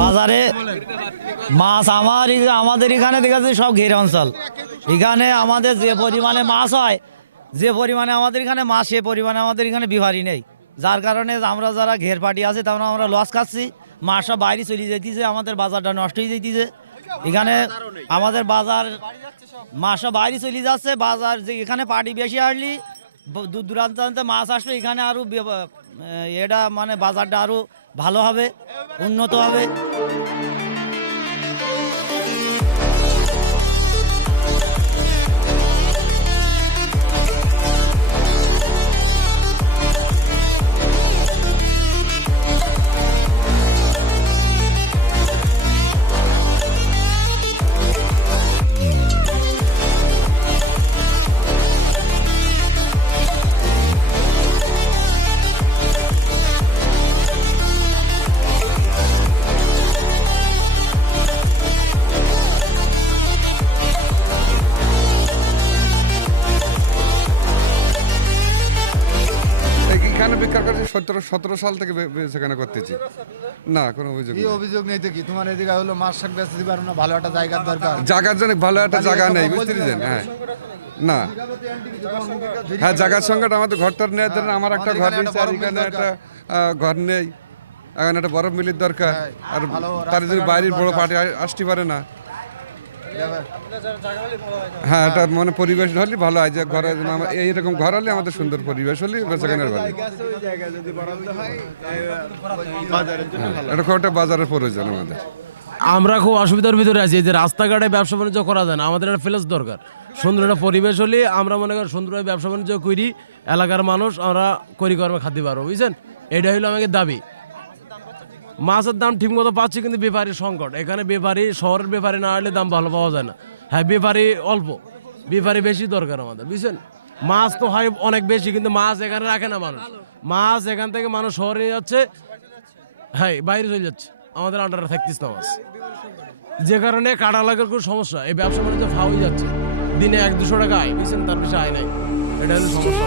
বাজারে মাছ আমাদের এখানে দেখেছি সব ঘের অঞ্চল। এখানে আমাদের যে পরিমাণে মাছ হয়, যে পরিমাণে আমাদের এখানে মাছ, সে পরিমাণে আমাদের এখানে বিভারি নেই, যার কারণে আমরা যারা ঘের পাটি আছে তেমন আমরা লস খাচ্ছি। মাছ সব বাইরে চলে যেতেছে, আমাদের বাজারটা নষ্ট হয়ে যেতেছে। এখানে আমাদের বাজার মাছ সব বাইরে চলে যাচ্ছে। বাজার যে এখানে পাটি বেশি আসলে দূর দূরান্ত মাছ আসলে এখানে আরও এটা মানে বাজারটা আরও ভালো হবে, উন্নত হবে। বিক্রি করছি 17 সাল থেকে সেখানে করতেছি, না কোনো অভিযোগ নেই। অভিযোগ নেই তো কি তোমার এদিকে হলো মাছ শাক বেচতে দিতে পারো না, ভালো একটা জায়গার দরকার, জায়গার জন্য ভালো একটা জায়গা নেই, বুঝতে পারছেন? হ্যাঁ, না হ্যাঁ, জায়গার সংকট। আমাদের ঘরটার নেওয়ার জন্য আমার একটা ঘর নিয়েছে, আর এখানে একটা ঘর নেই। এখন একটা বরফ মিলির দরকার, আর তার যদি বাইরের বড় পার্টি আসতে পারে না। হ্যাঁ, এটা মানে পরিবেশ হলে ভালো হয়, যে ঘরে এইরকম ঘর হলে আমাদের সুন্দর পরিবেশ হলে বেচাকেনার ভালো। এটা খুব একটা বাজারের প্রয়োজন আমাদের। আমরা খুব অসুবিধার ভিতরে আছি, যে রাস্তাঘাটে ব্যবসা বাণিজ্য করা যায় না, আমাদের একটা প্লেস দরকার। সুন্দর একটা পরিবেশ হলে আমরা মনে করি সুন্দরভাবে ব্যবসা বাণিজ্য করি, এলাকার মানুষ আমরা কর্মে খাতে পারবো, বুঝছেন? এটা হলো আমাদের দাবি। মাছের দাম ঠিক মতো পাচ্ছি, কিন্তু ব্যাপারীর সংকট। এখানে ব্যাপারী, শহরের ব্যাপারী না হলে দাম ভালো পাওয়া যায় না। হ্যাঁ, ব্যাপারী অল্প, ব্যাপারী বেশি দরকার আমাদের, বুঝছেন? মাছ তো হয় অনেক বেশি, কিন্তু মাছ এখানে রাখে না মানুষ। মাছ এখান থেকে মানুষ শহরে যাচ্ছে, হ্যাঁ বাইরে চলে যাচ্ছে, আমাদের আন্ডারে থাকতিস না মাছ, যে কারণে কাটা লাগার কোনো সমস্যা। এই ব্যবসা বাণিজ্য ফাওয়াই যাচ্ছে, দিনে 1-200 টাকা আয়, বুঝছেন? তার বেশি আয় নাই, এটা হলো সমস্যা।